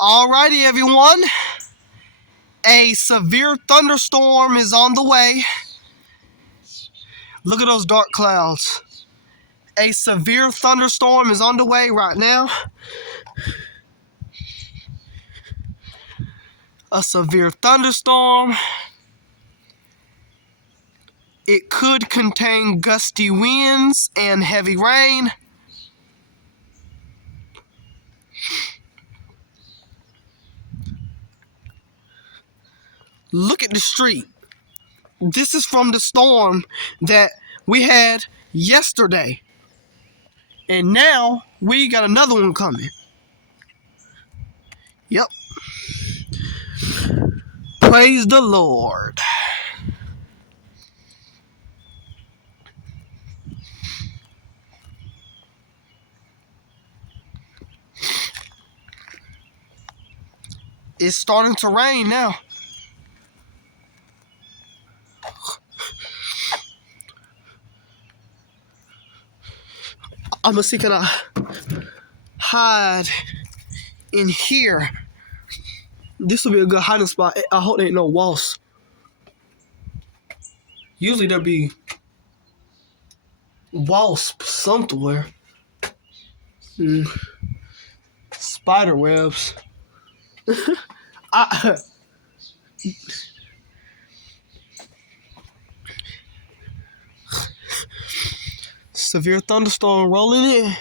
Alrighty, everyone. A severe thunderstorm is on the way. Look at those dark clouds. A severe thunderstorm is on the way right now. A severe thunderstorm. It could contain gusty winds and heavy rain. Look at the street. This is from the storm that we had yesterday. And now we got another one coming. Yep. Praise the Lord. It's starting to rain now. I'm gonna see, can I hide in here? This will be a good hiding spot. I hope there ain't no wasps. Usually there'll be wasps somewhere. Spider webs. Severe thunderstorm rolling in.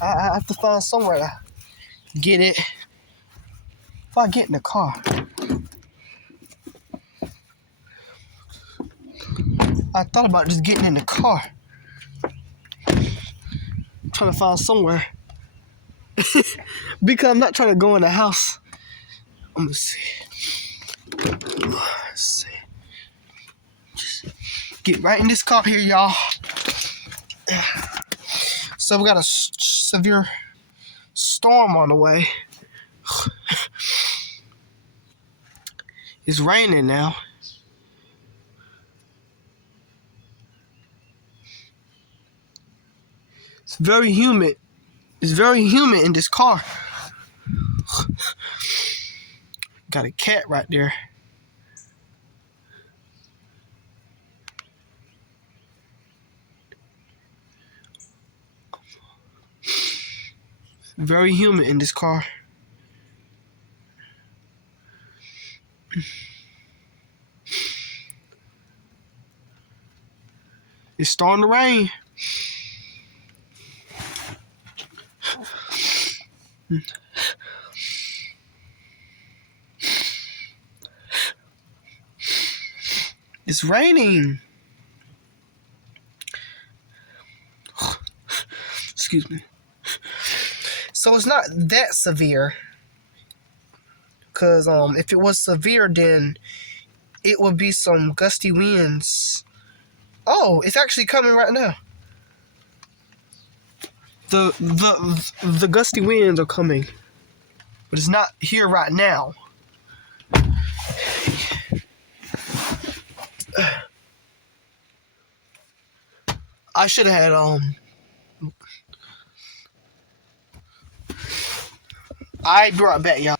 I have to find somewhere to get it. If I get in the car. I thought about just getting in the car. I'm trying to find somewhere. Because I'm not trying to go in the house. I'm gonna see. Let's see. Just get right in this car here, y'all. So we got a severe storm on the way. It's raining now. It's very humid. It's very humid in this car. Got a cat right there. Very humid in this car. It's starting to rain. It's raining. Excuse me. So it's not that severe. Because if it was severe, then it would be some gusty winds. Oh, it's actually coming right now. The gusty winds are coming. But it's not here right now. I should have had I be right back, y'all.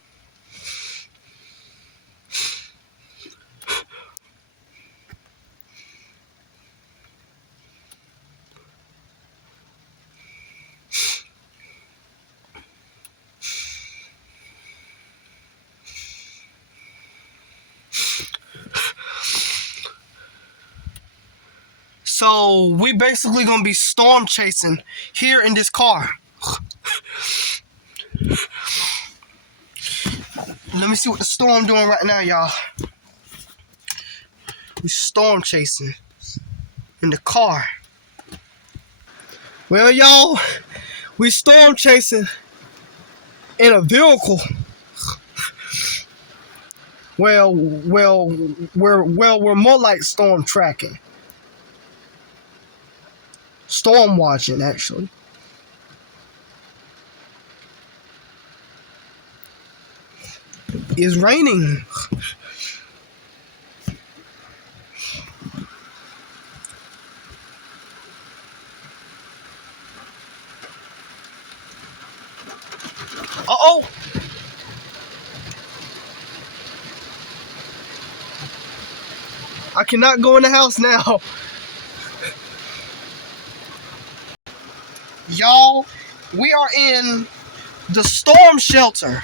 So we basically gonna be storm chasing here in this car. Let me see what the storm doing right now, y'all. We storm chasing in the car. Well, y'all, we storm chasing in a vehicle. Well, we're more like storm tracking. Storm watching, actually. It's raining. Uh-oh. I cannot go in the house now. Y'all, we are in the storm shelter.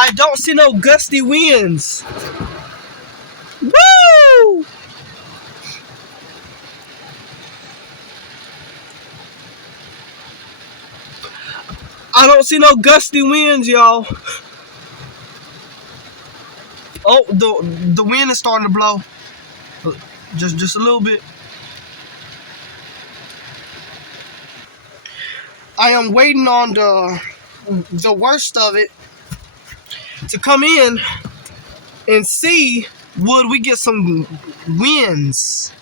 I don't see no gusty winds. Woo! I don't see no gusty winds, y'all. Oh, the wind is starting to blow. Just a little bit. I am waiting on the worst of it to come in and see would we get some winds.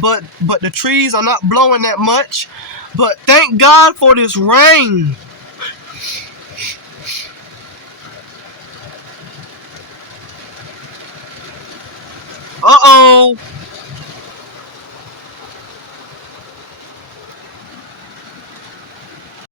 But the trees are not blowing that much. But thank God for this rain. Uh-oh.